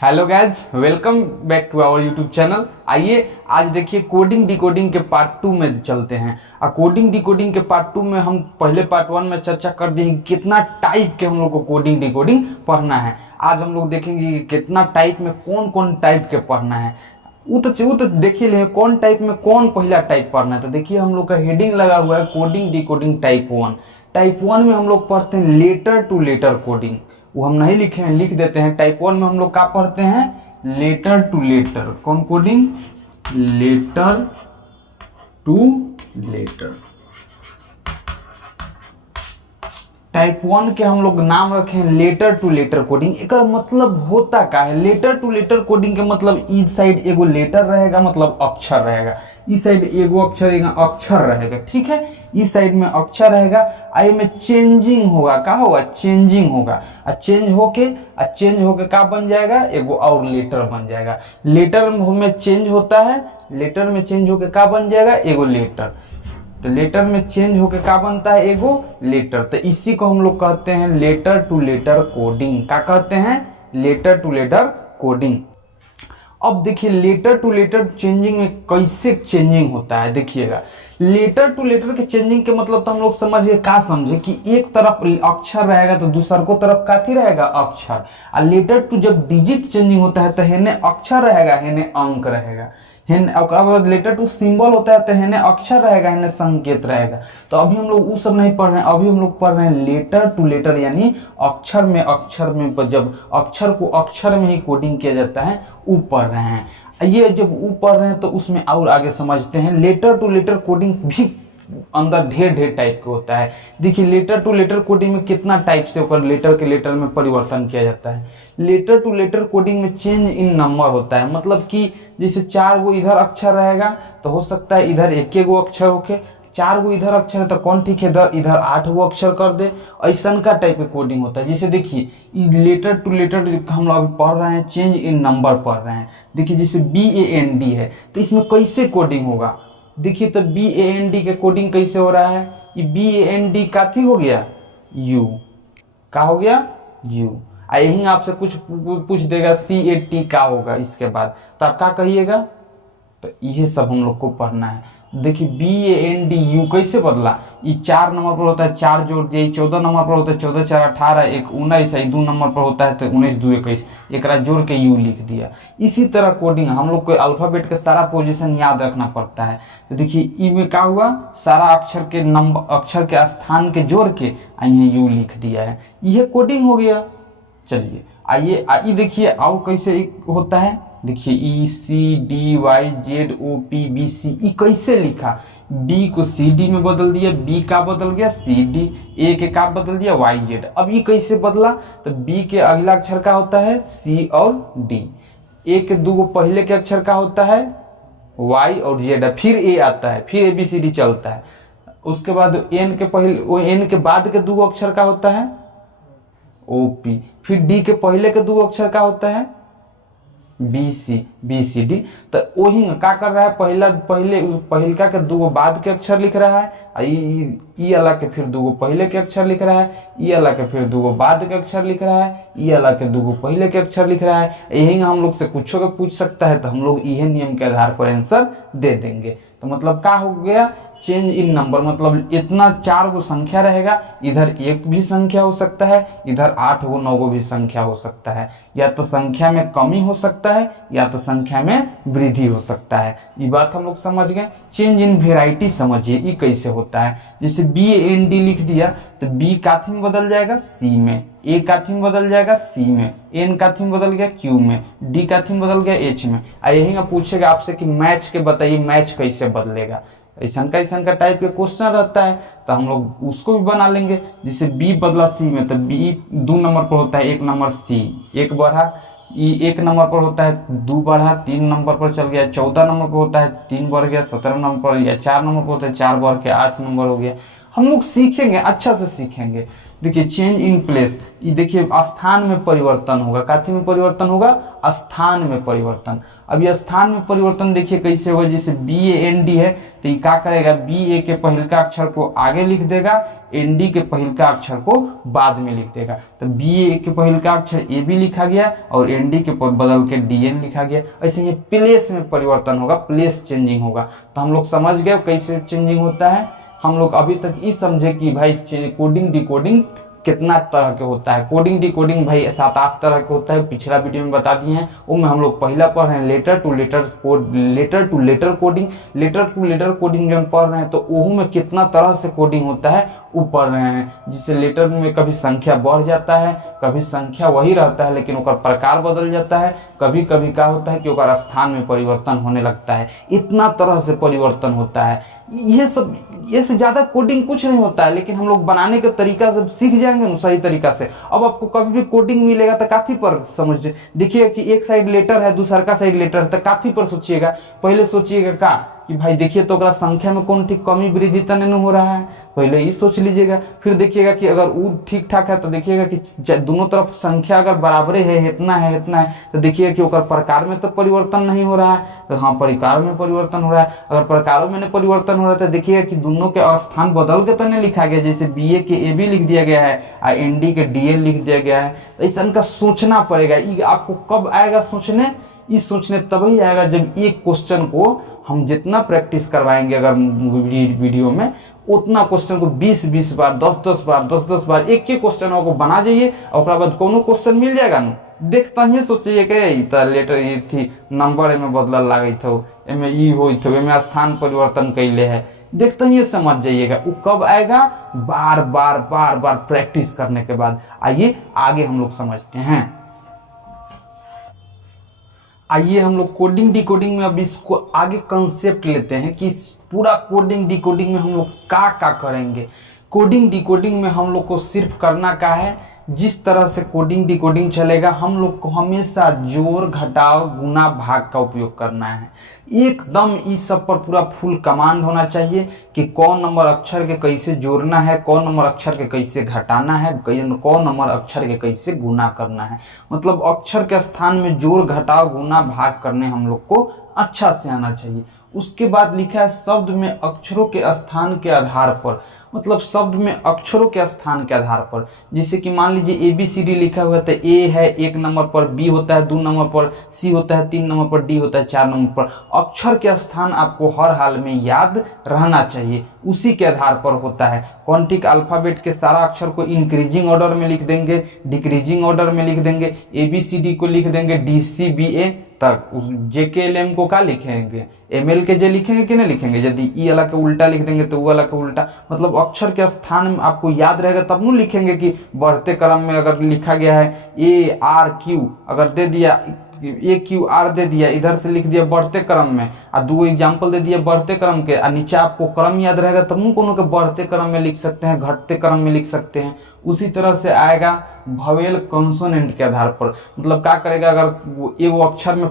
Hello guys, welcome back to our YouTube channel. आइए आज देखिए कोडिंग डिकोडिंग के पार्ट 2 में चलते हैं। कोडिंग डिकोडिंग के पार्ट 2 में हम पहले पार्ट 1 में चर्चा कर दिए कितना टाइप के हम लोग को कोडिंग डिकोडिंग पढ़ना है। आज हम लोग देखेंगे कि कितना टाइप में कौन कौन टाइप के पढ़ना है। वो तो देखिए ले कौन टाइप में कौन पहला टाइप पढ़ना है। तो देखिए हम लोग का हेडिंग लगा हुआ है कोडिंग डिकोडिंग टाइप 1। टाइप 1 में हम लोग पढ़ते हैं लेटर टू लेटर कोडिंग। वो हम नहीं लिखे हैं, लिख देते हैं। टाइप 1 में हम लोग क्या पढ़ते हैं? Letter to letter. कौन coding? Letter to letter. Type 1 के हम लोग नाम रखे हैं लेटर टू लेटर कोडिंग। एक मतलब होता क्या है? लेटर टू लेटर कोडिंग के मतलब इस साइड एगो लेटर रहेगा, मतलब अक्षर रहेगा। इस साइड एगो अक्षर रहेगा, ठीक है। इस साइड में अक्षर रहेगा, आई में चेंजिंग होगा। क्या होगा? चेंजिंग होगा। चेंज होके क्या बन जाएगा? एगो और लेटर बन जाएगा। लेटर में चेंज होता है, लेटर में चेंज होके क्या बन जाएगा? एगो लेटर। तो लेटर में चेंज होके क्या बनता है? एगो लेटर। तो इसी को हम लोग कहते हैं लेटर टू लेटर कोडिंग। क्या कहते हैं? Letter to letter coding. अब देखिए लेटर टू लेटर चेंजिंग में कैसे चेंजिंग होता है, देखिएगा। लेटर टू लेटर के चेंजिंग के मतलब तो हम लोग समझिए, क्या समझे कि एक तरफ अक्षर रहेगा तो दूसर को तरफ काथी रहेगा? अक्षर। और लेटर टू जब डिजिट चेंजिंग होता है तो हेने अक्षर रहेगा, हेने अंक रहेगा। अब लेटर टू सिंबल होता है तो हेने अक्षर रहेगा, हेने संकेत रहेगा। तो अभी हम लोग वो सब नहीं पढ़ रहे हैं। अभी हम लोग पढ़ रहे हैं लेटर टू लेटर, यानी अक्षर में जब अक्षर को अक्षर में ही कोडिंग किया जाता है, वो पढ़ रहे हैं। ये जब वो पढ़ रहे हैं तो उसमें और आगे समझते हैं। लेटर टू लेटर कोडिंग भी अंदर ढेर टाइप के होता है। देखिए लेटर टू लेटर कोडिंग में कितना टाइप से होकर लेटर के लेटर में परिवर्तन किया जाता है। लेटर टू लेटर कोडिंग में चेंज इन नंबर होता है, मतलब कि जैसे 4 गो इधर अक्षर रहेगा तो हो सकता है इधर 1 गो अक्षर होके, 4 गो इधर अक्षर है तो कौन ठीक है इधर 8 गो अक्षर कर दे। ऐसा का टाइप के कोडिंग होता है। जैसे देखिए लेटर टू लेटर हम लोग पढ़ रहे हैं, चेंज इन नंबर पढ़ रहे हैं। देखिए जैसे BAND है तो इसमें कैसे कोडिंग होगा? देखिए तो BAND के कोडिंग कैसे हो रहा है? ये BAND काथी हो गया? U। का हो गया? U। यही आपसे कुछ पूछ देगा CAT का होगा इसके बाद, तो आप क्या कहिएगा? तो ये सब हम लोग को पढ़ना है। देखिए BAND U कैसे बदला? ये 4 नंबर पर होता है 4 जोड़ दिए, 14 नंबर पर होता है 14 4 18, 1 19, 2 नंबर पर होता है तो 19 2 21, एक जोड़ के U लिख दिया। इसी तरह कोडिंग हम लोग को अल्फाबेट का सारा पोजीशन याद रखना पड़ता है। तो देखिए ई में क्या हुआ? सारा अक्षर के स्थान के जोड़ के यहाँ U लिख दिया है। यह कोडिंग हो गया। चलिए आइए देखिए आओ कैसे होता है। देखिए ECDYZOPBC कैसे लिखा? B को CD में बदल दिया, B का बदल गया CD, A के का बदल दिया YZ। अब ये कैसे बदला? तो B के अगला अक्षर का होता है C और D। A के दो पहले के अक्षर का होता है Y और Z, फिर A आता है, फिर ABCD चलता है। उसके बाद N के बाद के दो अक्षर का होता है OP, फिर D के पहले के दो अक्षर का होता है BCD। तो वही क्या कर रहा है? पहिलका के दो बाद के अक्षर लिख रहा है, ई अला के फिर दो पहले के अक्षर लिख रहा है, ई अला के फिर दो बाद के अक्षर लिख रहा है, ई अला के दो पहले के अक्षर लिख रहा है। यही हम लोग से कुछ का पूछ सकता है तो हम लोग यह नियम के आधार पर आंसर दे देंगे। तो मतलब क्या हो गया? चेंज इन नंबर, मतलब इतना 4 गो संख्या रहेगा, इधर 1 भी संख्या हो सकता है, इधर 8 गो 9 गो भी संख्या हो सकता है। या तो संख्या में कमी हो सकता है या तो संख्या में वृद्धि हो सकता है। ये बात हम लोग समझ गए। चेंज इन वेराइटी समझिए ये कैसे होता है। जैसे BAND लिख दिया तो B काथी में बदल जाएगा C में, A काथी में बदल जाएगा C में, N काथी में बदल गया Q में, D काथी में बदल गया H में। यही पूछेगा आपसे कि मैच के बताइए, मैच कैसे बदलेगा। ऐसा का टाइप के क्वेश्चन रहता है तो हम लोग उसको भी बना लेंगे। जैसे B बदला C में तो B 2 नंबर पर होता है 1 नंबर C, 1 बढ़ा, E 1 नंबर पर होता है 2 बढ़ा, 3 नंबर पर चल गया, 14 नंबर पर होता है 3 बढ़ गया, 17 नंबर पर या 4 नंबर पर होता है 4 बढ़ के 8 नंबर हो गया। हम लोग सीखेंगे, अच्छा से सीखेंगे। देखिए चेंज इन प्लेस, ये देखिए स्थान में परिवर्तन होगा, काथी में परिवर्तन होगा, स्थान में परिवर्तन। अब ये स्थान में परिवर्तन देखिए कैसे होगा, जैसे BAND है तो ये क्या करेगा, BA के पहले का अक्षर को आगे लिख देगा, ND के पहले का अक्षर को बाद में लिख देगा। तो BA के पहले का अक्षर AB लिखा गया और ND के बदल के DN लिखा गया। ऐसे ये प्लेस में परिवर्तन होगा, प्लेस चेंजिंग होगा। तो हम लोग समझ गए कैसे चेंजिंग होता है। हम लोग अभी तक ये समझे कि भाई कोडिंग डिकोडिंग कितना तरह के होता है। कोडिंग डिकोडिंग भाई 7-8 तरह के होता है, पिछला वीडियो में बता दिए हैं। वो में हम लोग पहला पढ़ रहे हैं letter to letter coding. Letter to letter coding जब पढ़ रहे हैं तो वो में कितना तरह से कोडिंग होता है वो पढ़ रहे हैं। जिससे लेटर में कभी संख्या बढ़ जाता है, कभी संख्या वही रहता है लेकिन उसका प्रकार बदल जाता है, कभी कभी क्या होता है कि उसका स्थान में परिवर्तन होने लगता है। इतना तरह से परिवर्तन होता है। ये सब, ये से ज्यादा कोडिंग कुछ नहीं होता है, लेकिन हम लोग बनाने का तरीका सब सीख जाएंगे ना सही तरीका से। अब आपको कभी भी कोडिंग मिलेगा तो काथी पर समझ देखिए कि एक साइड लेटर है, दूसरा का साइड लेटर है, तो काथी पर सोचिएगा, पहले सोचिएगा का कि भाई देखिए तो अगर संख्या में कौन ठीक कमी वृद्धि तो नहीं हो रहा है, पहले ये सोच लीजिएगा। फिर देखिएगा कि अगर वो ठीक ठाक है तो देखिएगा कि दोनों तरफ संख्या अगर बराबर है, इतना है तो देखिएगा कि ओकर प्रकार में तो परिवर्तन नहीं हो रहा है, तो हाँ प्रकार में परिवर्तन हो रहा है। अगर प्रकारों में परिवर्तन हो रहा है तो देखिएगा कि दोनों के स्थान बदल के तो नहीं लिखा गया, जैसे BA के AB लिख दिया गया है और ND के DN लिख दिया गया है। तो ऐसा इनका सोचना पड़ेगा। ये आपको कब आएगा सोचने, इस सोचने तभी आएगा जब एक क्वेश्चन को हम जितना प्रैक्टिस करवाएंगे अगर वीडियो में, उतना क्वेश्चन को 20-20 बार, 10-10 बार एक क्वेश्चन को बना जाइए और बाद कोनो क्वेश्चन मिल जाएगा ना, देखता ही सोचिए कि लेटर ये थी नंबर में बदल लागे थो, एमे ई हो थो, एमे स्थान परिवर्तन कैले है, देखते ही समझ जाइएगा। वो कब आएगा, बार बार प्रैक्टिस करने के बाद। आइए आगे हम लोग समझते हैं। आइए हम लोग कोडिंग डिकोडिंग में अब इसको आगे कंसेप्ट लेते हैं कि पूरा कोडिंग डिकोडिंग में हम लोग क्या करेंगे। कोडिंग डिकोडिंग में हम लोग को सिर्फ करना क्या है, जिस तरह से कोडिंग डिकोडिंग चलेगा हम लोग को हमेशा जोड़ घटाव गुना भाग का उपयोग करना है। एकदम इस सब पर पूरा फुल कमांड होना चाहिए कि कौन नंबर अक्षर के कैसे जोड़ना है, कौन नंबर अक्षर के कैसे घटाना है, कौन नंबर अक्षर के कैसे गुना करना है। मतलब अक्षर के स्थान में जोड़ घटाव गुना भाग करने हम लोग को अच्छा से आना चाहिए। उसके बाद लिखा है शब्द में अक्षरों के स्थान के आधार पर, मतलब शब्द में अक्षरों के स्थान के आधार पर। जैसे कि मान लीजिए ABCD लिखा हुआ है तो A है 1 नंबर पर, B होता है 2 नंबर पर, C होता है 3 नंबर पर, D होता है 4 नंबर पर। अक्षर के स्थान आपको हर हाल में याद रहना चाहिए, उसी के आधार पर होता है। क्वांटिक अल्फाबेट के सारा अक्षर को इंक्रीजिंग ऑर्डर में लिख देंगे, डिक्रीजिंग ऑर्डर में लिख देंगे। ABCD को लिख देंगे DCBA तक। JKLM को क्या लिखेंगे, ML के जे लिखेंगे कि नहीं लिखेंगे। यदि ई वाला के उल्टा लिख देंगे तो वो वाला के उल्टा, मतलब अक्षर के स्थान में आपको याद रहेगा तब न लिखेंगे कि बढ़ते क्रम में अगर लिखा गया है ARQ, अगर दे दिया AQR दे दिया, इधर से लिख दिया बढ़ते क्रम में, और 2 एग्जाम्पल दे दिया बढ़ते क्रम के, और नीचे आपको क्रम याद रहेगा तब न कोनो के बढ़ते क्रम में लिख सकते हैं, घटते क्रम में लिख सकते हैं। उसी तरह से आएगा भवेल कंसोनेंट के आधार पर। मतलब क्या करेगा, अगर एगो अक्षर में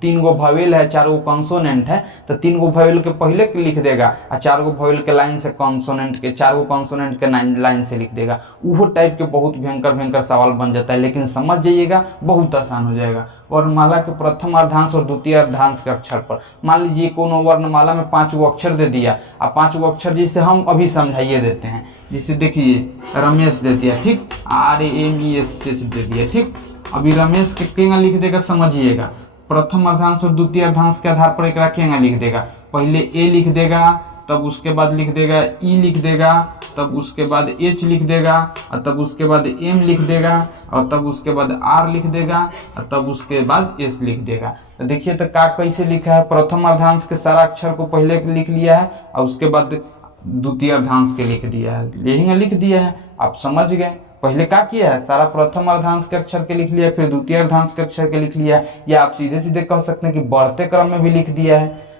3 गो भवेल है, 4 गो कंसोनेंट है, तो 3 गो भवेल के पहले लिख देगा और 4 गो भवेल के लाइन से कंसोनेंट के, 4 गो कंसोनेंट के लाइन से लिख देगा। वो टाइप के बहुत भयंकर सवाल बन जाता है, लेकिन समझ जाइएगा बहुत आसान हो जाएगा। वर्णमाला के प्रथम अर्धांश और द्वितीय अर्धांश के अक्षर पर, मान लीजिए कोनो वर्णमाला में 5 गो अक्षर दे दिया, और 5 गो अक्षर जिसे हम अभी समझाइए देते हैं। जिसे देखिए रमेश दे दिया, ठीक, RAMESH दे दिया, ठीक। अभी रमेश के केंगा लिख देगा, समझिएगा। प्रथम अर्धांश और द्वितीय अर्धांश के आधार पर एक केंगा लिख देगा, पहले A लिख देगा, तब उसके बाद लिख देगा E लिख देगा, तब उसके बाद H लिख देगा, और तब उसके बाद M लिख देगा, और तब उसके बाद R लिख देगा, और तब उसके बाद S लिख देगा। तो देखिए तो का कैसे लिखा है, प्रथम अर्धांश के सारा अक्षर को पहले लिख लिया है और उसके बाद द्वितीय अर्धांश के लिख दिया है, यही लिख दिया है। आप समझ गए, पहले क्या किया है, सारा प्रथम अर्धांश के अक्षर के लिख लिया, फिर द्वितीय अर्धांश के अक्षर के लिख लिया है, या आप सीधे सीधे कह सकते हैं कि बढ़ते क्रम में भी लिख दिया है।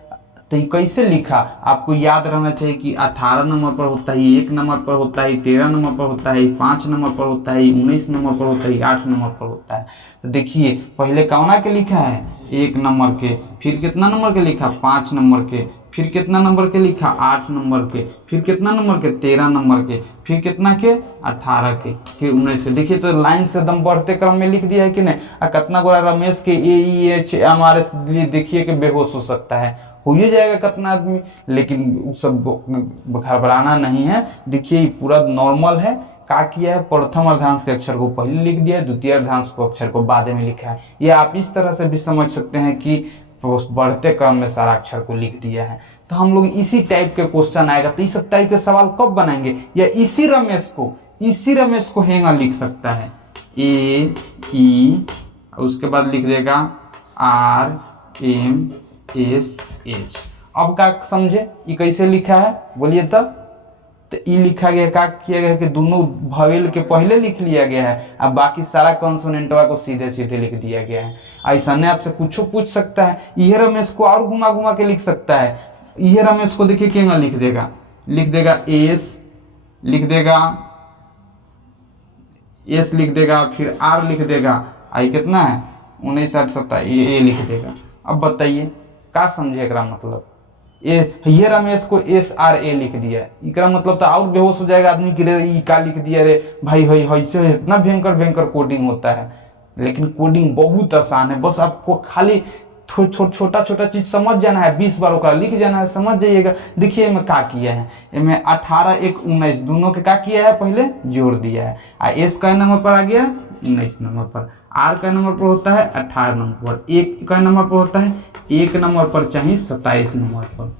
तो ये कैसे लिखा, आपको याद रहना चाहिए कि 18 नंबर पर होता है, 1 नंबर पर होता है, 13 नंबर पर होता है, 5 नंबर पर होता है, 19 नंबर पर होता है, 8 नंबर पर होता है। तो देखिए पहले कौना के लिखा है, 1 नंबर के, फिर कितना नंबर के लिखा, 5 नंबर के, फिर कितना नंबर के लिखा 8 नंबर के, फिर कितना नंबर के 13 नंबर के, फिर कितना के 18 के, फिर 19 के। देखिए तो लाइन से एकदम बढ़ते क्रम में लिख दिया है कि नहीं। और कितना गोरा रमेश के AEHMRS लिए देखिए कि बेहोश हो सकता है, हो ही जाएगा कितना आदमी, लेकिन सब घबराना नहीं है। देखिए पूरा नॉर्मल है। क्या किया है, प्रथम अर्धांश के अक्षर को पहले लिख दिया है, द्वितीय अर्धांश को अक्षर को बाद में लिखा है। ये आप इस तरह से भी समझ सकते हैं कि बढ़ते क्रम में सारा अक्षर को लिख दिया है। तो हम लोग इसी टाइप के क्वेश्चन आएगा तो इस टाइप के सवाल कब बनाएंगे, या इसी रमेश को हेंगा लिख सकता है AE, उसके बाद लिख देगा RMSH। अब क्या समझे ये कैसे लिखा है बोलिए तो ई लिखा गया, क्या किया गया है कि दोनों भवेल के पहले लिख लिया गया है, अब बाकी सारा कॉन्सोनेंटवा को सीधे सीधे लिख दिया गया है। ऐसा ने आपसे कुछ पूछ सकता है, यह रमेश को और घुमा घुमा के लिख सकता है। यह रमेश को देखिए क्या लिख देगा एस लिख देगा, एस लिख देगा, फिर आर लिख देगा, आई कितना है 19 8 27 ये लिख देगा। अब बताइए क्या समझे एकरा मतलब, ये रमेश को SRA लिख दिया, इसका मतलब तो और बेहोश हो जाएगा आदमी कि रे का लिख दिया रे भाई, ऐसे इतना भयंकर कोडिंग होता है। लेकिन कोडिंग बहुत आसान है, बस आपको खाली छोटा चीज समझ जाना है, 20 बार ओकरा लिख जाना है, समझ जाइएगा। देखिए मैं क्या किया है, इनमें 18 1 19 दोनों के क्या किया है, पहले जोड़ दिया है। S का नंबर पर आ गया 19 नंबर पर, R का नंबर पर होता है 18 नंबर पर, एक का नंबर पर होता है 1 नंबर पर, चाहिए 27 नंबर पर।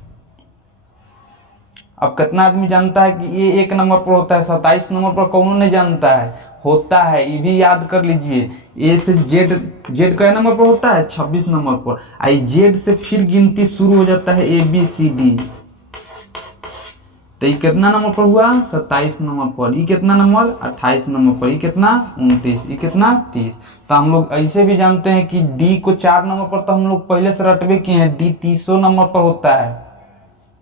अब कितना आदमी जानता है कि ये 1 नंबर पर होता है, 27 नंबर पर कौन नहीं जानता है, होता है, ये भी याद कर लीजिए। ए से जेड का नंबर पर होता है 26 नंबर पर, आई जेड से फिर गिनती शुरू हो जाता है ABCD। तो ये कितना नंबर पर हुआ 27 नंबर पर, ये कितना नंबर 28 नंबर पर, ये कितना 29, ये कितना 30। तो हम लोग ऐसे भी जानते हैं कि D को 4 नंबर पर तो हम लोग पहले से रटबे किए हैं, D 30 नंबर पर होता है,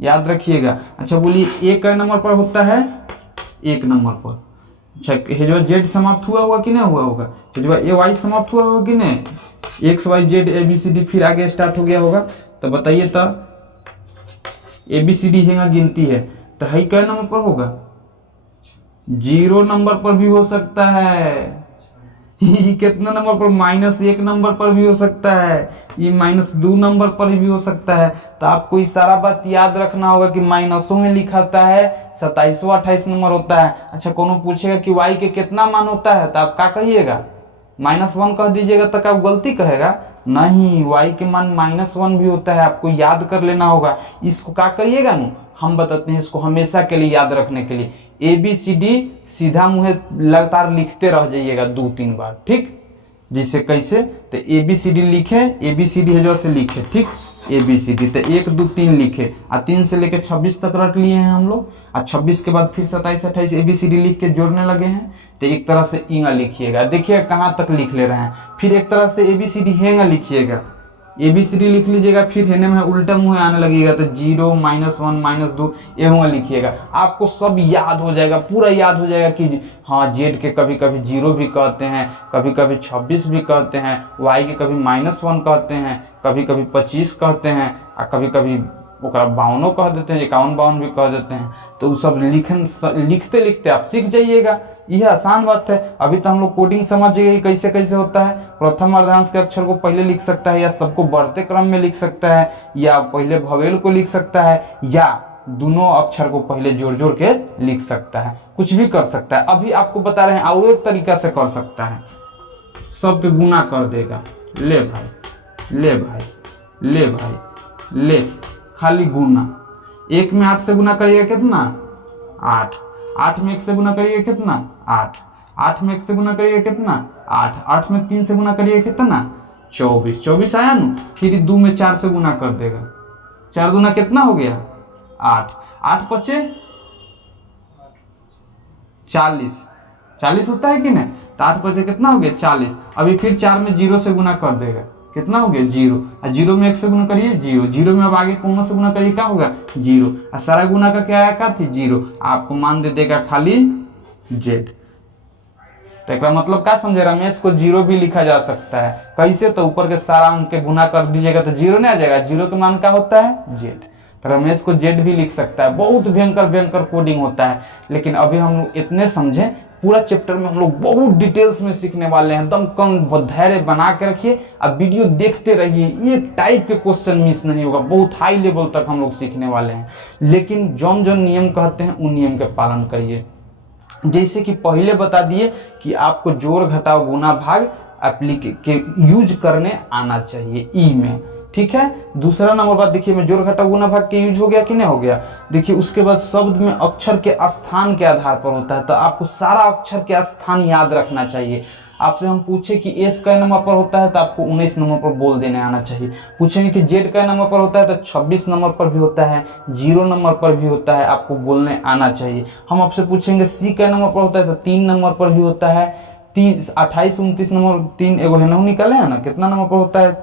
याद रखिएगा। अच्छा बोलिए A का नंबर पर होता है 1 नंबर पर। अच्छा हेजवा जेड समाप्त हुआ होगा कि नहीं हुआ होगा, हेजवा AY समाप्त हुआ होगा कि नहीं, XYZ ABCD फिर आगे स्टार्ट हो गया होगा। तो बताइए तो ABCD है गिनती है, तो है क्या नंबर पर होगा, 0 नंबर पर भी हो सकता है। ये कितना नंबर पर, -1 नंबर पर भी हो सकता है, ये -2 नंबर पर भी हो सकता है। तो आपको ये सारा बात याद रखना होगा कि माइनसों में लिखाता है 27 28 नंबर होता है। अच्छा कोनो पूछेगा कि y के कितना मान होता है, तो आप क्या कहिएगा, -1 कह दीजिएगा, तो क्या गलती कहेगा, नहीं y के मान -1 भी होता है, आपको याद कर लेना होगा। इसको क्या करिएगा ना, हम बताते हैं इसको हमेशा के लिए याद रखने के लिए, ABCD सीधा मुँह लगातार लिखते रह जाइएगा 2-3 बार, ठीक। जिसे कैसे, तो ABCD लिखे, ABCD है जो से लिखे, ठीक, ABCD तो 1 2 3 लिखे, और 3 से लेके 26 तक रट लिए हैं हम लोग, और 26 के बाद फिर 27 28 ABCD लिख के जोड़ने लगे हैं। तो एक तरह से इंगा लिखिएगा, देखिए कहाँ तक लिख ले रहे हैं। फिर एक तरह से ABCD हेंगा लिखिएगा, ABCD लिख लीजिएगा, फिर हेने में उल्टा मुँह आने लगेगा तो 0 -1 -2 ये हुआ लिखिएगा, आपको सब याद हो जाएगा, पूरा याद हो जाएगा कि हाँ जेड के कभी कभी 0 भी कहते हैं, कभी कभी 26 भी कहते हैं, वाई के कभी -1 कहते हैं, कभी कभी 25 कहते हैं, और कभी कभी ओकरा 52 कह देते हैं, 51 52 भी कह देते हैं। तो वो सब लिखते लिखते आप सीख जाइएगा, यह आसान बात है। अभी तो हम लोग कोडिंग समझ गए कैसे कैसे होता है, प्रथम अर्धांश के अक्षर को पहले लिख सकता है, या सबको बढ़ते क्रम में लिख सकता है, या पहले भवेल को लिख सकता है, या दोनों अक्षर को पहले जोड़ जोड़ के लिख सकता है, कुछ भी कर सकता है। अभी आपको बता रहे हैं और एक तरीका से कर सकता है, सब पे गुना कर देगा, ले भाई ले भाई ले भाई ले, खाली गुना। 1 में 8 से गुना करिएगा कितना 8, 8 में 1 से गुना करिएगा कितना 8, 8 में 1 से गुना करिएगा कितना 8, 8 में 3 से गुना करिएगा कितना 24, 24 आया ना। फिर 2 में 4 से गुना कर देगा, 4 दूना कितना हो गया 8, 8 पचे 40, 40 होता है कि नहीं, तो 8 पचे कितना हो गया 40। अभी फिर 4 में 0 से गुना कर देगा, कितना हो गया 0, और 0 में 1 से गुना करिए 0, 0 में अब आगे कौन से गुना करिए क्या होगा 0, और सारा गुना का क्या आया क्या थी 0, आपको मान दे देगा खाली z। तो एक मतलब क्या समझे, रमेश को 0 भी लिखा जा सकता है, कैसे, तो ऊपर के सारा अंक के गुना कर दीजिएगा तो 0 नहीं आ जाएगा, 0 के मान क्या होता है z। रमेश को जेड भी लिख सकता है। बहुत भयंकर भयंकर कोडिंग होता है, लेकिन अभी हम लोग इतने समझे, पूरा चैप्टर में हम लोग बहुत डिटेल्स में सीखने वाले हैं। एकदम कम धैर्य बना के रखिए, अब वीडियो देखते रहिए, एक टाइप के क्वेश्चन मिस नहीं होगा। बहुत हाई लेवल तक हम लोग सीखने वाले हैं, लेकिन जो जो नियम कहते हैं उन नियम के पालन करिए। जैसे कि पहले बता दिए कि आपको जोड़ घटाव गुना भाग के यूज करने आना चाहिए ई में, ठीक है। दूसरा नंबर बात देखिए, मैं जोड़ घटाव गुना भाग के यूज हो गया कि नहीं हो गया। देखिए उसके बाद शब्द में अक्षर के स्थान के आधार पर होता है, तो आपको सारा अक्षर के स्थान याद रखना चाहिए। आपसे हम पूछे कि एस का नंबर पर होता है तो आपको 19 नंबर पर बोल देने आना चाहिए। पूछेंगे कि जेड का नंबर पर होता है तो 26 नंबर पर भी होता है, 0 नंबर पर भी होता है, आपको बोलने आना चाहिए। हम आपसे पूछेंगे सी का नंबर पर होता है तो 3 नंबर पर भी होता है, 30, 28, 29 नंबर 3 एगो है ना, निकाले है ना, कितना नंबर पर होता है,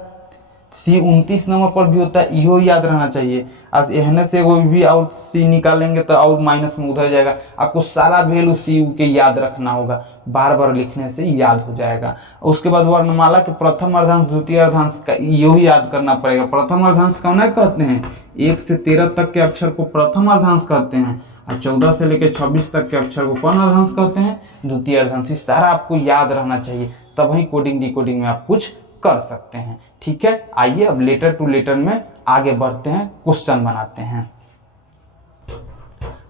सी 29 नंबर पर भी होता है, इहो याद रहना चाहिए। आज एहने से एगो भी और सी निकालेंगे तो और माइनस में उधर जाएगा। आपको सारा वैल्यू सी के याद रखना होगा, बार बार लिखने से याद हो जाएगा। उसके बाद वर्णमाला के प्रथम अर्धांश द्वितीय अर्धांश का यो ही याद करना पड़ेगा। प्रथम अर्धांश कौन है कहते हैं, 1 से 13 तक के अक्षर को प्रथम अर्धांश कहते हैं, और 14 से लेकर 26 तक के अक्षर को कौन अर्धांश कहते हैं, द्वितीय अर्धांश। सारा आपको याद रहना चाहिए, तब ही कोडिंग डिकोडिंग में आप कुछ कर सकते हैं, ठीक है। आइए अब लेटर टू लेटर में आगे बढ़ते हैं, क्वेश्चन बनाते हैं।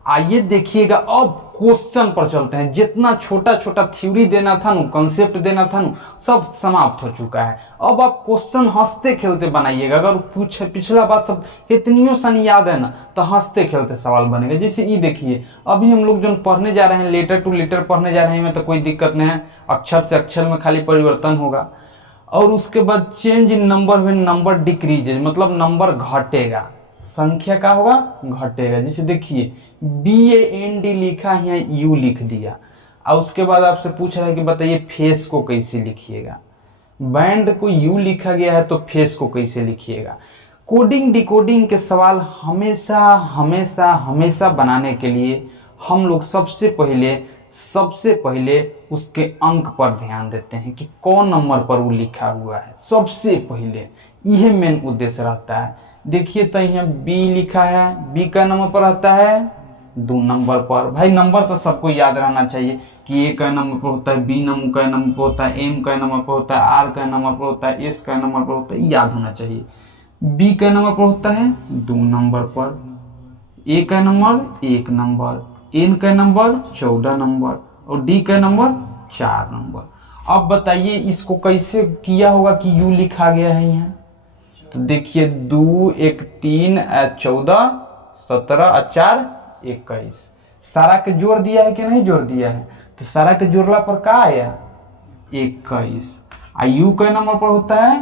आइए देखिएगा, अब क्वेश्चन पर चलते हैं। जितना छोटा छोटा थ्योरी देना था ना, कंसेप्ट देना था ना, सब समाप्त हो चुका है। अब आप क्वेश्चन हंसते खेलते बनाइएगा। अगर पिछला बात सब इतनियों सन याद है ना, तो हंसते खेलते सवाल बनेगा। जैसे ये देखिए, अभी हम लोग जो पढ़ने जा रहे हैं, लेटर टू लेटर पढ़ने जा रहे हैं, में तो कोई दिक्कत नहीं है, अक्षर से अक्षर में खाली परिवर्तन होगा। और उसके बाद change in number when number decreases, मतलब नंबर घटेगा, संख्या का होगा घटेगा। जैसे देखिए BAND लिखा है, यू लिख दिया, और उसके बाद आपसे पूछ रहा है कि बताइए फेस को कैसे लिखिएगा। बैंड को यू लिखा गया है तो फेस को कैसे लिखिएगा। कोडिंग डिकोडिंग के सवाल हमेशा हमेशा हमेशा बनाने के लिए हम लोग सबसे पहले उसके अंक पर ध्यान देते हैं कि कौन नंबर पर वो लिखा हुआ है। सबसे पहले यह मेन उद्देश्य रहता है। देखिए तो यहाँ बी लिखा है, बी का नंबर पर रहता है 2 नंबर पर। भाई नंबर तो सबको याद रहना चाहिए कि ए का नंबर पर होता है, बी नंबर का नंबर पर होता है, एम का नंबर पर होता है, आर का नंबर पर होता है, एस का नंबर पर होता है, याद होना चाहिए। बी का नंबर पर होता है 2 नंबर पर, ए का नंबर 1 नंबर, एन का नंबर 14 नंबर, और डी का नंबर 4 नंबर। अब बताइए इसको कैसे किया होगा कि यू लिखा गया है यहाँ। तो देखिए 2 1 3 14 17 4 21, सारा के जोड़ दिया है कि नहीं जोड़ दिया है। तो सारा के जोड़ला पर क्या आया 21। यू का नंबर पर होता है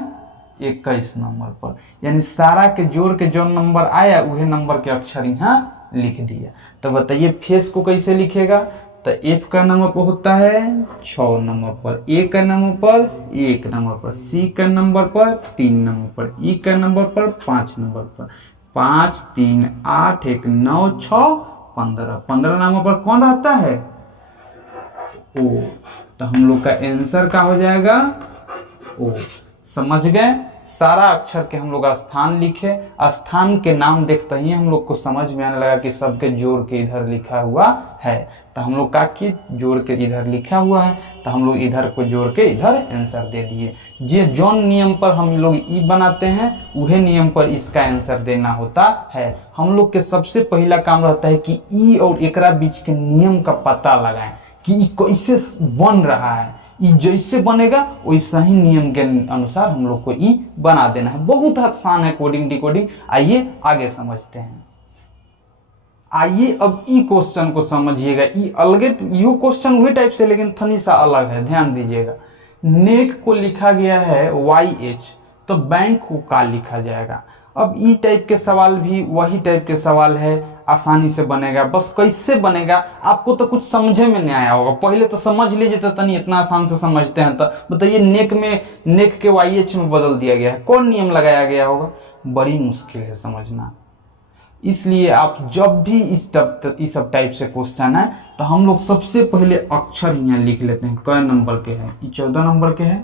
21 नंबर पर, यानी सारा के जोड़ के जो नंबर आया वही नंबर के अक्षर यहाँ लिख दिया। तो बताइए फेस को कैसे लिखेगा। तो एफ का नंबर पर होता है 6 नंबर पर, ए का नंबर पर 1 नंबर पर, सी का नंबर पर 3 नंबर पर, ई का नंबर पर 5 नंबर पर। 5 3 8 1 9 6 15, 15 नंबर पर कौन रहता है ओ। तो हम लोग का आंसर क्या हो जाएगा ओ। समझ गए। सारा अक्षर के हम लोग स्थान लिखे, स्थान के नाम देखते ही हम लोग को समझ में आने लगा कि सबके जोड़ के इधर लिखा हुआ है। तो हम लोग का कि जोड़ के इधर लिखा हुआ है, तो हम लोग इधर को जोड़ के इधर आंसर दे दिए। जे जौन नियम पर हम लोग ई बनाते हैं वही नियम पर इसका आंसर देना होता है। हम लोग के सबसे पहला काम रहता है कि ई और एकरा बीच के नियम का पता लगाएं कि ई कैसे बन रहा है। ई जैसे बनेगा वैसा ही नियम के अनुसार हम लोग को ई बना देना है। बहुत आसान है कोडिंग डिकोडिंग। आइए आगे समझते हैं। आइए अब ई क्वेश्चन को समझिएगा। ई अलग, यू क्वेश्चन वही टाइप से लेकिन थोड़ी सा अलग है, ध्यान दीजिएगा। नेक को लिखा गया है YH, तो बैंक को का लिखा जाएगा। अब ई टाइप के सवाल भी वही टाइप के सवाल है, आसानी से बनेगा। बस कैसे बनेगा आपको तो कुछ समझे में नहीं आया होगा, पहले तो समझ लीजिए। तो तनी इतना आसान से समझते हैं। तो बताइए नेक में नेक के YH में बदल दिया गया है, कौन नियम लगाया गया होगा। बड़ी मुश्किल है समझना। इसलिए आप जब भी इस सब टाइप से क्वेश्चन है तो हम लोग सबसे पहले अक्षर यहाँ लिख लेते हैं। क नंबर के है, ई 14 नंबर के है,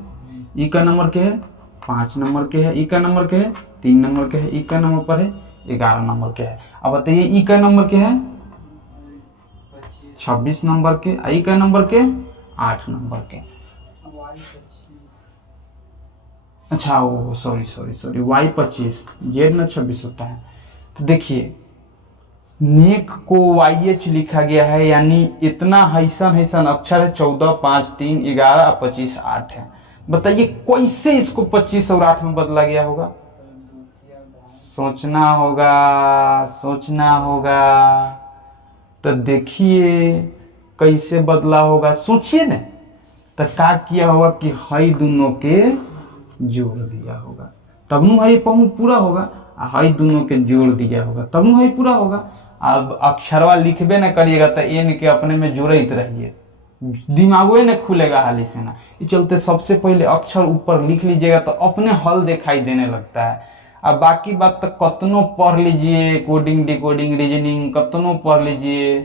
ई का नंबर के है 5 नंबर के है, ई का नंबर के है 3 नंबर के है, ई का नंबर पर है 11 नंबर के है। अब बताइए ई का नंबर के है 26 नंबर के, आई का नंबर के 8 नंबर के। अच्छा वो sorry sorry sorry Y 25 Z ना 26 होता है। तो देखिए नेक को YH लिखा गया है, यानी इतना हैसन हैसन अक्षर है। 14 5 3 11 और 25 8 है। बताइए कैसे इसको 25 और 8 में बदला गया होगा? सोचना होगा, सोचना होगा। तो देखिए कैसे बदला होगा, सोचिए ना। तो क्या किया होगा कि हई दोनों के जोड़ दिया होगा, तब नु हई पूरा होगा। हई दोनों के जोड़ दिया होगा तब नु हई पूरा होगा। अब अक्षरवा लिखबे न करिएगा तो एन के अपने में जोड़ते रहिए, दिमागो न खुलेगा हाली से ना। इस चलते सबसे पहले अक्षर ऊपर लिख लीजिएगा तो अपने हल दिखाई देने लगता है। अब बाकी बात तो कतनो पढ़ लीजिए, कोडिंग डिकोडिंग रीजनिंग कतनो पढ़ लीजिए,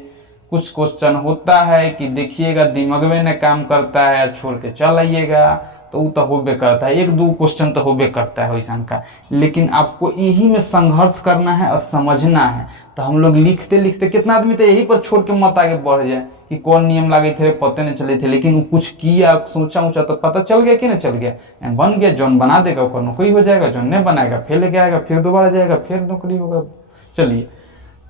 कुछ क्वेश्चन होता है कि देखिएगा दिमाग में न काम करता है, छोड़ के चल आइएगा तो वो तो होबे करता है। एक दो क्वेश्चन तो होबे करता है वैसा का, लेकिन आपको यही में संघर्ष करना है और समझना है। तो हम लोग लिखते लिखते कितना आदमी तो यही पर छोड़ के मत आगे बढ़ जाए कि कौन नियम लागे थे पते नहीं चले थे, लेकिन वो कुछ किया सोचा ऊंचा तो पता चल गया कि नहीं चल गया, बन गया। जौन बना देगा वो नौकरी हो जाएगा, जौन नहीं बनाएगा फेल लेके आएगा, फिर दोबारा जाएगा फिर नौकरी होगा। चलिए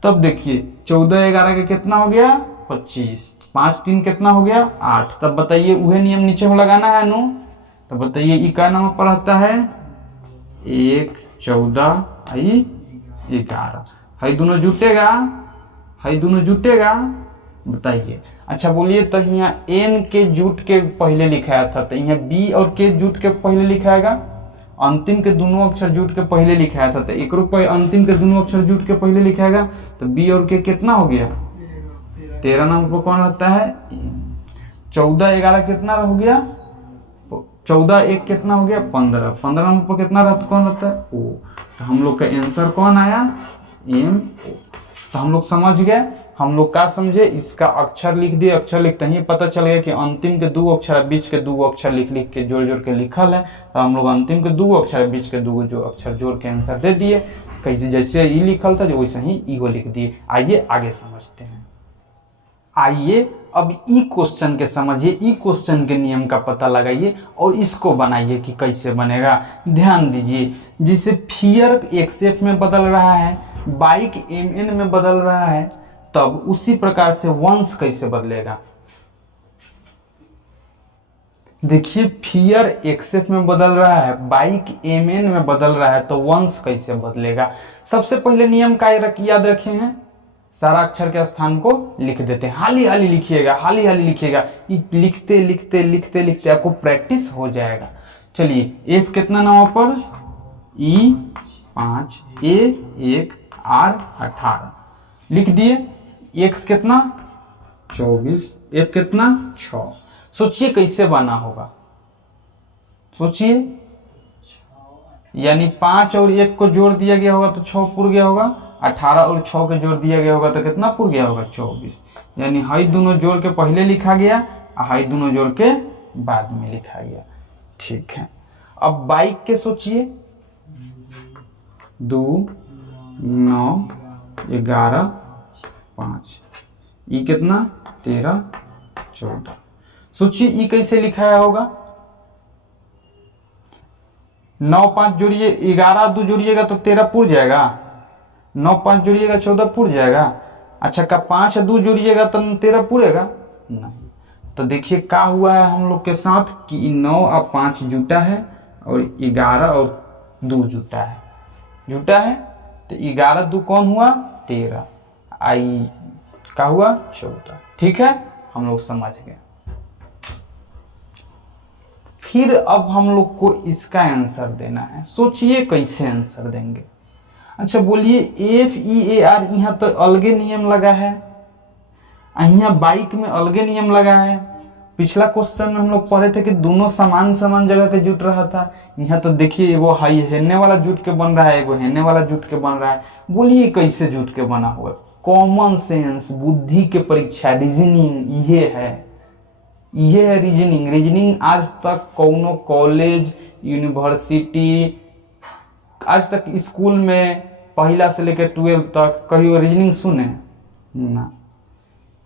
तब देखिए 14 11 के कितना हो गया 25, 5 3 कितना हो गया 8। तब बताइए वही नियम नीचे में लगाना है नो। तो बताइए ई का नंबर पर आता है 1 14 आई 11। हई दोनों जुटेगा, हई दोनों जुटेगा बताइए। अच्छा बोलिए तो यहाँ एन के जुट के पहले लिखाया था, तो यहाँ बी और के जुट के पहले लिखाएगा, अंतिम के दोनों अक्षर जुट के पहले लिखाया था। तो एक रुपये अंतिम के दोनों अक्षर जुट के पहले लिखाएगा। तो बी और के कितना हो गया 13 नंबर पर कौन रहता है 14 11 कितना हो गया 14 1 कितना हो गया 15, 15 नंबर पर कितना रहता कौन रहता है ओ। तो हम लोग का आंसर कौन आया एम ओ। तो हम लोग समझ गए, हम लोग का समझे, इसका अक्षर लिख दिए। अक्षर लिखते ही पता चल गया कि अंतिम के दो अक्षर बीच के दो अक्षर लिख लिख के जोड़ जोड़ के लिखल है। तो हम लोग अंतिम के दो अक्षर बीच के दो जो अक्षर जोड़ के आंसर दे दिए। कैसे जैसे ई लिखल था वैसे ही ई को लिख दिए। आइए आगे समझते हैं। आइए अब ई क्वेश्चन के समझिए, ई क्वेश्चन के नियम का पता लगाइए और इसको बनाइए कि कैसे बनेगा। ध्यान दीजिए, जिसे फियर एक्सएफ में बदल रहा है, बाइक एमएन में बदल रहा है, तब उसी प्रकार से वंश कैसे बदलेगा। देखिए फियर एक्सएफ में बदल रहा है, बाइक एमएन में बदल रहा है, तो वंश कैसे बदलेगा। सबसे पहले नियम का याद रखे हैं, सारा अक्षर के स्थान को लिख देते हैं। हाली हाली लिखिएगा, हाली हाली लिखिएगा। लिखते लिखते लिखते लिखते आपको प्रैक्टिस हो जाएगा। चलिए एफ कितना नंबर पर ई 5 ए 1 आर 18 लिख दिए। एक्स कितना 24, एफ कितना 6। सोचिए कैसे बना होगा, सोचिए। यानी 5 और 1 को जोड़ दिया गया होगा तो 6 पुर गया होगा, 18 और 6 को जोड़ दिया गया होगा तो कितना पुर गया होगा 24। यानी हाई दोनों जोड़ के पहले लिखा गया और हाई दोनों जोड़ के बाद में लिखा गया। ठीक है, अब बाइक के सोचिए 2 9 11 5, ई कितना 13 14। सोचिए ई कैसे लिखाया होगा। 9 5 जोड़िए 11 2 जोड़िएगा तो 13 पुर जाएगा, 9 5 जोड़िएगा 14 पुर जाएगा। अच्छा का 5 2 जोड़िएगा तो 13 पुरेगा नहीं। तो देखिए क्या हुआ है हम लोग के साथ कि 9 और 5 जुटा है और 11 और 2 जुटा है, जुटा है। तो 11 2 कौन हुआ 13, आई का हुआ 14। ठीक है, हम लोग समझ गए। फिर अब हम लोग को इसका आंसर देना है। सोचिए कैसे आंसर देंगे। अच्छा बोलिए FEAR यहाँ तो अलगे नियम लगा है, यहाँ बाइक में अलगे नियम लगा है। पिछला क्वेश्चन में हम लोग पढ़े थे कि दोनों समान समान जगह के जुट रहा था। यहाँ तो देखिए एगो हाई हेरने वाला जुट के बन रहा है, एगो हेरने वाला जुट के बन रहा है। बोलिए कैसे जुट के बना हुआ। कॉमन सेंस, बुद्धि के परीक्षा, रीजनिंग, ये है रीजनिंग। रीजनिंग आज तक कौनो कॉलेज यूनिवर्सिटी, आज तक स्कूल में पहला से लेकर 12 तक कहियो रीजनिंग सुने ना।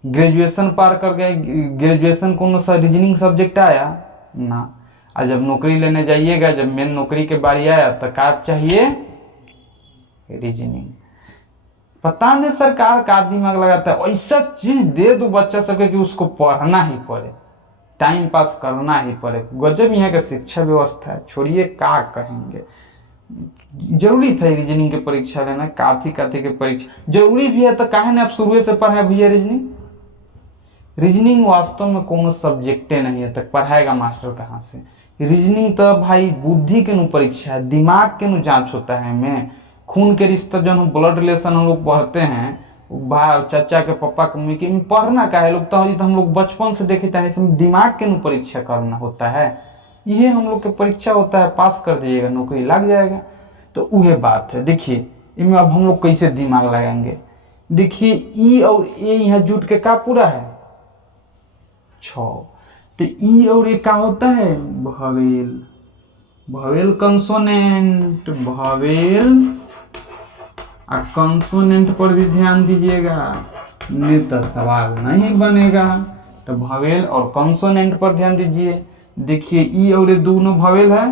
ग्रेजुएशन पार कर गए, ग्रेजुएशन कौन सा रीजनिंग सब्जेक्ट आया ना। और जब नौकरी लेने जाइएगा, जब मेन नौकरी के बारी आया तो का चाहिए, रीजनिंग। पता नहीं सरकार का दिमाग लगाता है, ऐसा चीज दे दो बच्चा सबके कि उसको पढ़ना ही पड़े, टाइम पास करना ही पड़े। गजब यहाँ का शिक्षा व्यवस्था है, छोड़िए का कहेंगे। जरूरी था रीजनिंग के परीक्षा लेना, काथी काथी के परीक्षा जरूरी भी है तो काहे ने आप शुरू से पढ़ाए भैया रीजनिंग। रीजनिंग वास्तव में कोनो सब्जेक्टे नहीं है, तक पढ़ाएगा मास्टर कहाँ से। रीजनिंग तो भाई बुद्धि के नु परीक्षा है, दिमाग के नु जांच होता है। में खून के रिश्ता जो हम ब्लड रिलेशन हम लोग पढ़ते हैं, भाई चाचा के पापा के मम्मी के पढ़ना का है लोग तो हम लोग बचपन से देखे थे, दिमाग के नु परीक्षा करना होता है। ये हम लोग के परीक्षा होता है, पास कर दीजिएगा नौकरी लग जाएगा। तो वह बात है। देखिए इनमें अब हम लोग कैसे दिमाग लगाएंगे। देखिए ई और ए यहाँ जुट के का पूरा है 6, तो ई और ए का होता है भवेल। भवेल कंसोनेंट, भवेल और कंसोनेंट पर भी ध्यान दीजिएगा, नहीं तो सवाल नहीं बनेगा। तो भवेल और कंसोनेंट पर ध्यान दीजिए। देखिए ई और ए दोनों भवेल है,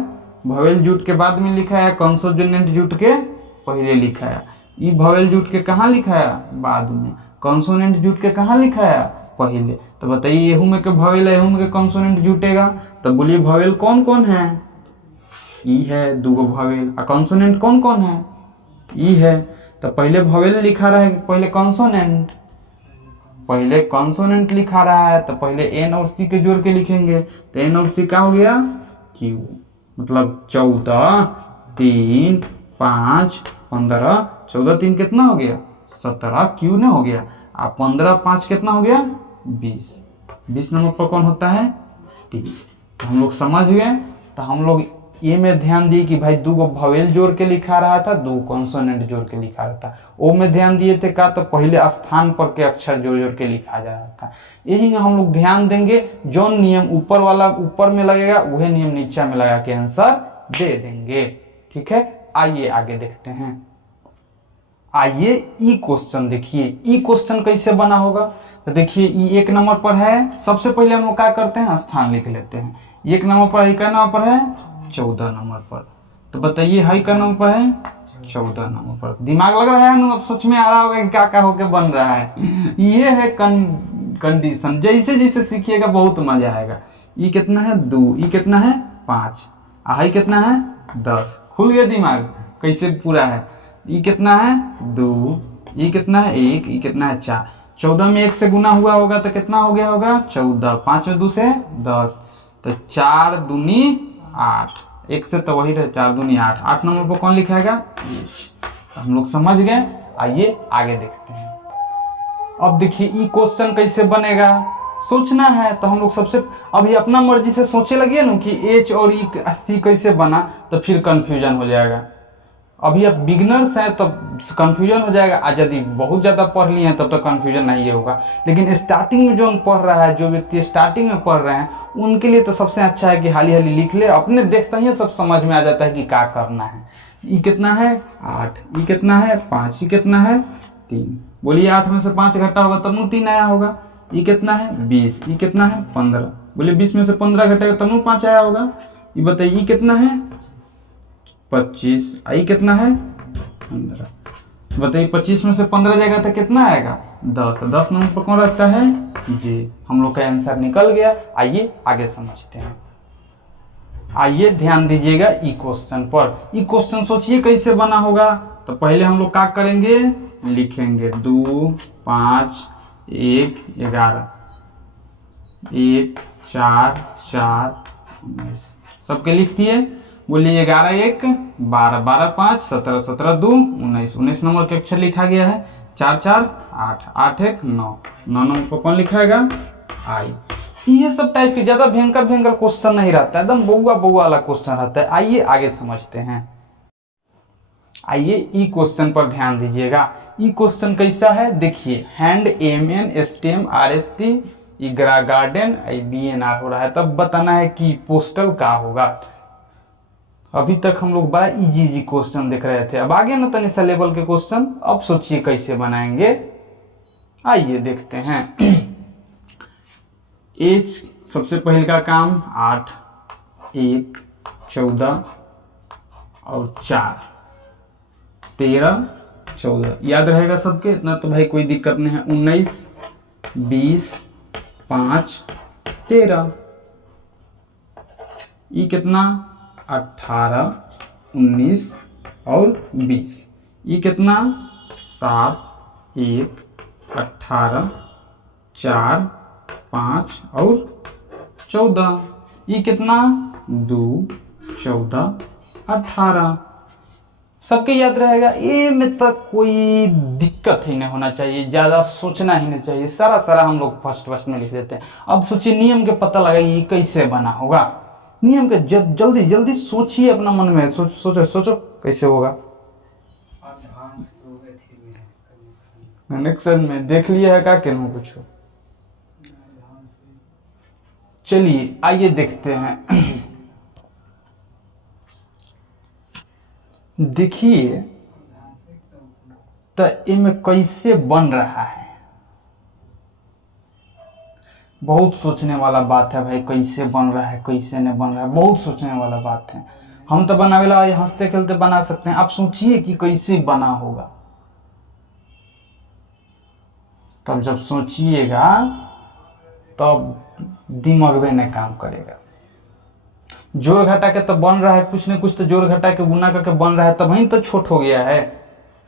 भवेल जुट के बाद में लिखा है, कंसोनेंट जुट के पहले लिखा है। ई भवेल जुट के कहाँ लिखा है बाद में, कंसोनेंट जुट के कहाँ लिखा है पहले। तो बताइए एहू में के भवेल है, एहू में के कंसोनेंट जुटेगा। तो बोलिए भवेल कौन कौन है, ई है दूगो भवेल, और कंसोनेंट कौन कौन है, ई है। तो पहले भवेल लिखा रहा है पहले कंसोनेंट, पहले कंसोनेंट लिखा रहा है तो पहले एन और सी के जोड़ के लिखेंगे। तो एन और सी का हो गया क्यू, मतलब 14 3 5 15, 14 3 कितना हो गया 17, क्यू ने हो गया। और 15 5 कितना हो गया 20, 20 नंबर पर कौन होता है टी। तो हम लोग समझ गए। तो हम लोग ये में ध्यान दिए कि भाई दो गो भवेल जोड़ के लिखा रहा था, दो कंसोनेंट जोड़ के लिखा रहा था। ओ में ध्यान दिए थे का, तो पहले स्थान पर के अक्षर जोड़ जोड़ के लिखा जा रहा था। यही हम लोग ध्यान देंगे, जो नियम ऊपर वाला ऊपर में लगेगा वही नियम नीचे में लगा के आंसर दे देंगे। ठीक है, आइए आगे देखते हैं। आइए ई क्वेश्चन देखिए, ई क्वेश्चन कैसे बना होगा। तो देखिए ई 1 नंबर पर है। सबसे पहले हम लोग क्या करते हैं, स्थान लिख लेते हैं। 1 नंबर पर, क्या नंबर पर है 14 नंबर पर। तो बताइए हाई का नंबर पर है 14 नंबर पर। दिमाग लग रहा है ना, अब सोच में आ रहा होगा कि क्या क्या होके बन रहा है। ये है कंडीशन, जैसे जैसे सीखिएगा बहुत मजा आएगा। ये कितना है 2, ये कितना है 5, हाई कितना है 10। खुल गया दिमाग कैसे पूरा है। ये कितना है 2, ये कितना है 1, ये कितना है 4। 14 में 1 से गुना हुआ होगा तो कितना हो गया होगा 14, 5 में 2 से 10, तो 4 दूनी 8, 1 से तो वही रहे 4 दूनी 8। 8 नंबर पर कौन लिखाएगा, तो हम लोग समझ गए। आइए आगे देखते हैं। अब देखिए ई क्वेश्चन कैसे बनेगा, सोचना है तो हम लोग सबसे अभी अपना मर्जी से सोचे लगिए ना कि एच और ई सी कैसे बना, तो फिर कंफ्यूजन हो जाएगा। अभी आप बिगनर्स हैं तो कंफ्यूजन हो जाएगा, आज यदि बहुत ज़्यादा पढ़ लिए हैं तब तो कंफ्यूजन नहीं होगा। लेकिन स्टार्टिंग में जो पढ़ रहा है, जो व्यक्ति स्टार्टिंग में पढ़ रहे हैं, उनके लिए तो सबसे अच्छा है कि हाली हाली लिख ले, अपने देखते ही सब समझ में आ जाता है कि क्या करना है। ये कितना है 8, ये कितना है 5, ये कितना है 3। बोलिए 8 में से 5 घटा होगा तब 3 आया होगा। ये कितना है 20, ये कितना है 15। बोलिए 20 में से 15 घटेगा तब 5 आया होगा। ये बताइए ये कितना है 25, आई कितना है 15। बताइए 25 में से 15 जाएगा तो कितना आएगा 10। 10 नंबर पर कौन रहता है जी। हम लोग का आंसर निकल गया। आइए आगे समझते हैं। आइए ध्यान दीजिएगा ई क्वेश्चन पर। ई क्वेश्चन सोचिए कैसे बना होगा। तो पहले हम लोग क्या करेंगे, लिखेंगे 2 5 1 11, 1 4 4 19 सबके लिख दिए। बोलिए 11 1 12, 12 5 17, 17 2 19, 19 नंबर के अक्षर लिखा गया है। 4 4 8, 8 1 9, 9 नंबर पर कौन लिखाएगा आई। ये सब टाइप के ज्यादा भयंकर भयंकर क्वेश्चन नहीं रहता है, एकदम बउआ बउआ वाला क्वेश्चन रहता है। आइए आगे समझते हैं। आइए ई क्वेश्चन पर ध्यान दीजिएगा। ई क्वेश्चन कैसा है देखिए, hand AMN STEM RST garden BNR हो रहा है, तब बताना है कि पोस्टल का होगा। अभी तक हम लोग बड़ा इजी इजी क्वेश्चन देख रहे थे, अब आगे ना तनी सा लेवल के क्वेश्चन, अब सोचिए कैसे बनाएंगे। आइए देखते हैं। एज सबसे पहले का काम 8, 1, 14 और 4, 13, 14 याद रहेगा सबके, इतना तो भाई कोई दिक्कत नहीं है। 19, 20, 5, 13, ये कितना 18, 19 और 20, ये कितना 7, 1, 18, 4, 5 और 14, ये कितना 2, 14, 18, सबके याद रहेगा। ये में तक कोई दिक्कत ही नहीं होना चाहिए, ज़्यादा सोचना ही नहीं चाहिए, सारा सारा हम लोग फर्स्ट में लिख देते हैं। अब सोचिए नियम के पता लगाइए ये कैसे बना होगा। नियम के जल्दी जल्दी सोचिए अपना मन में, सोचो सोचो कैसे होगा। कनेक्शन में देख लिया है का केनू पूछो। चलिए आइए देखते हैं। देखिए तो इनमें कैसे बन रहा है, बहुत सोचने वाला बात है भाई, कैसे बन रहा है कैसे नहीं बन रहा है, बहुत सोचने वाला बात है। हम तो बनावेला हंसते खेलते बना सकते हैं, आप सोचिए कि कैसे बना होगा, तब जब सोचिएगा तब दिमाग में नहीं काम करेगा। जोड़ घटा के तो बन रहा है, कुछ न कुछ तो जोड़ घटा के गुना करके बन रहा है, तब वहीं तो छोट हो गया है।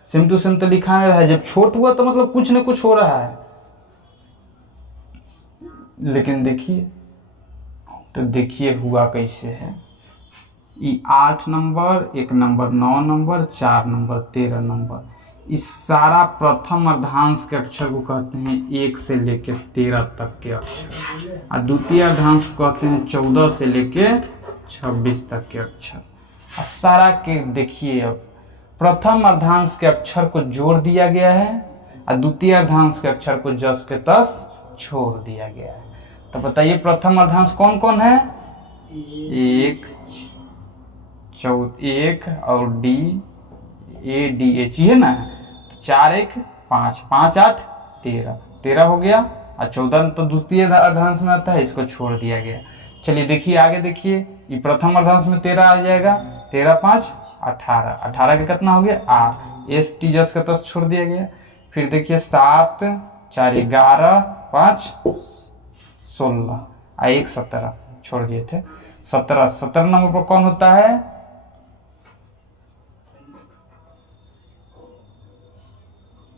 सेम टू सेम तो लिखा नहीं रहा है, जब छोट हुआ तो मतलब कुछ न कुछ हो रहा है। लेकिन देखिए तो देखिए हुआ कैसे है। ये 8 number, 1 number, 9 number, 4 number, 13 number, इस सारा प्रथम अर्धांश के अक्षर को कहते हैं 1 से लेके 13 तक के अक्षर, और द्वितीय अर्धांश को कहते हैं 14 से लेके 26 तक के अक्षर। और सारा के देखिए, अब प्रथम अर्धांश के अक्षर को जोड़ दिया गया है और द्वितीय अर्धांश के अक्षर को जस के तस छोड़ दिया गया है। तो बताइए प्रथम अर्धांश कौन कौन है? 1 और डी, ए डी एच, है ना। 4 1 5, 5 8 13, 13 हो गया, और 14 तो द्वितीय अर्धांश में आता है, इसको छोड़ दिया गया। चलिए देखिए आगे देखिए, ये प्रथम अर्धांश में 13 आ जाएगा, 13 5 18, 18 का कितना हो गया आ, एस टी जस का तस छोड़ दिया गया। फिर देखिए 7 4 11 5 16 और 1 17 छोड़ दिए थे। 17 नंबर पर कौन होता है?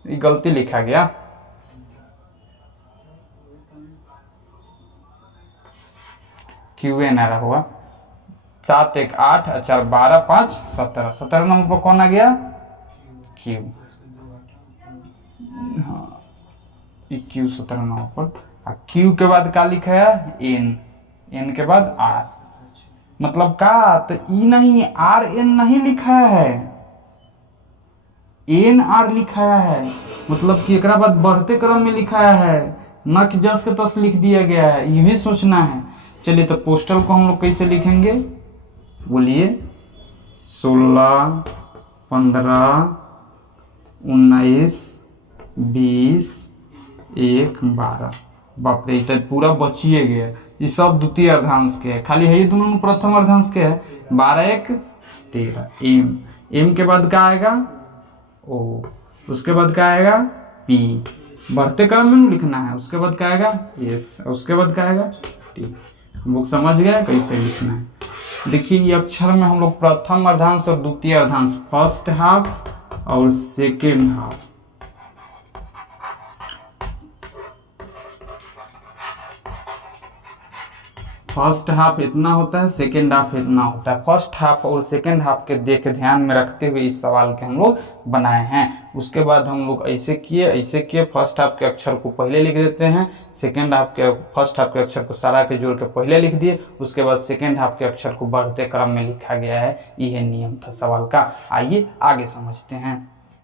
ये गलती लिखा गया, क्यू एन आ रहा होगा। 7 1 8 4 12 5 17, 17 नंबर पर कौन आ गया? क्यू। हाँ ये क्यू 17 नंबर पर। क्यू के बाद क्या लिखा है? एन, एन के बाद आर, मतलब का तो ई नहीं आर एन नहीं लिखा है, एन आर लिखाया है, मतलब कि एक बाद बढ़ते क्रम में लिखाया है, न कि जस के तस लिख दिया गया है, ये भी सोचना है। चलिए तो पोस्टल को हम लोग कैसे लिखेंगे बोलिए? 16 15 19 20 1 12। बाप रे, तो पूरा बचिए गया। ये सब द्वितीय अर्धांश के है, खाली है ये दोनों प्रथम अर्धांश के है। 12 1 13, एम, एम के बाद क्या आएगा? ओ, उसके बाद क्या आएगा? पी, बढ़ते क्रम में लिखना है। उसके बाद क्या आएगा? एस, उसके बाद क्या आएगा? टी। हम लोग समझ गए कैसे लिखना है। देखिए ये अक्षर में हम लोग प्रथम अर्धांश और द्वितीय अर्धांश, फर्स्ट हाफ और सेकेंड हाफ, फर्स्ट हाफ इतना होता है, सेकेंड हाफ इतना होता है। फर्स्ट हाफ और सेकेंड हाफ के देख ध्यान में रखते हुए इस सवाल के हम लोग बनाए हैं। उसके बाद हम लोग ऐसे किए, फर्स्ट हाफ के अक्षर को पहले लिख देते हैं, सेकेंड हाफ के फर्स्ट हाफ के अक्षर को सारा के जोड़ के पहले लिख दिए, उसके बाद सेकेंड हाफ के अक्षर को बढ़ते क्रम में लिखा गया है। यह नियम था सवाल का। आइए आगे समझते हैं।